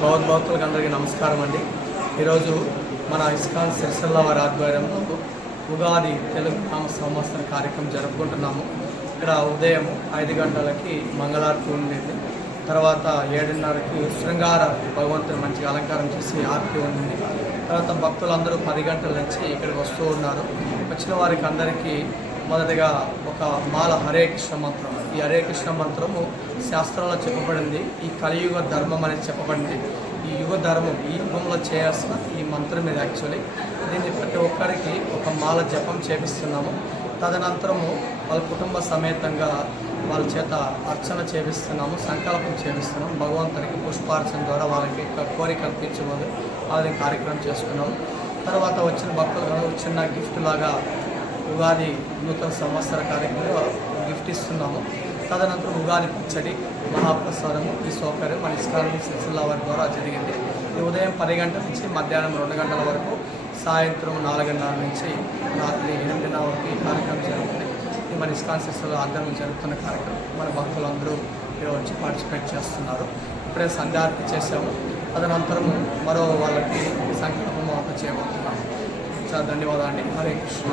భగవద్భక్తులకు నమస్కారం అండి. ఈరోజు మన ఇస్కాన్ సిరిసిల్ల వారి ఆధ్వర్యంలో ఉగాది తెలుగు నామ సంవత్సర కార్యక్రమం జరుపుకుంటున్నాము. ఇక్కడ ఉదయం 5 గంటలకి మంగళారతి ఉండింది. తర్వాత 7:30కి శృంగారారతి, భగవంతుని మంచిగా అలంకారం చేసి ఆరతి ఉండింది. తర్వాత భక్తులందరూ 10 గంటల నుంచి ఇక్కడికి వస్తూ ఉన్నారు. వచ్చిన వారికి అందరికీ మొదటగా ఒక మాల హరే కృష్ణ మంత్రం. ఈ హరే కృష్ణ మంత్రము శాస్త్రాల్లో చెప్పబడింది. ఈ కలియుగ ధర్మం అనేది చెప్పబడింది. ఈ యుగ ధర్మం, ఈ యుగంలో చేయాల్సిన ఈ మంత్రం మీద యాక్చువల్లీ దీన్ని ప్రతి ఒక్కరికి ఒక మాల జపం చేపిస్తున్నాము. తదనంతరము వాళ్ళ కుటుంబ సమేతంగా వాళ్ళ చేత అర్చన చేపిస్తున్నాము, సంకల్పం చేపిస్తున్నాము. భగవంతునికి పుష్పార్చన ద్వారా వాళ్ళకి కోరిక కల్పించబోదు వాళ్ళని కార్యక్రమం చేసుకున్నాము. తర్వాత వచ్చిన భక్తులు చిన్న గిఫ్ట్ లాగా ఉగాది నూతన సంవత్సర కార్యక్రమంలో గిఫ్ట్ ఇస్తున్నాము. తదనంతరం ఉగాది పచ్చడి, మహాప్రసాదము ఈ సౌకర్యం మన ఇస్కాన్ సిరిసిల్ల వారి ద్వారా జరిగింది. ఈ ఉదయం 10 గంటల నుంచి మధ్యాహ్నం 2 గంటల వరకు, సాయంత్రం 4:30 నుంచి రాత్రి 8:30 వరకు ఈ కార్యక్రమం జరుగుతుంది. ఇది మన ఇస్కాన్ సిరిసిల్ల ఆధ్వర్యంలో జరుగుతున్న కార్యక్రమం. మన భక్తులందరూ వచ్చి పార్టిసిపేట్ చేస్తున్నారు. ఇప్పుడే సంధ్యార్పణ చేసాము. తదనంతరం మరో వాళ్ళకి సంకల్పం అంతా చేయబోతున్నాము. చాలా ధన్యవాదాలు అండి. హరే కృష్ణ.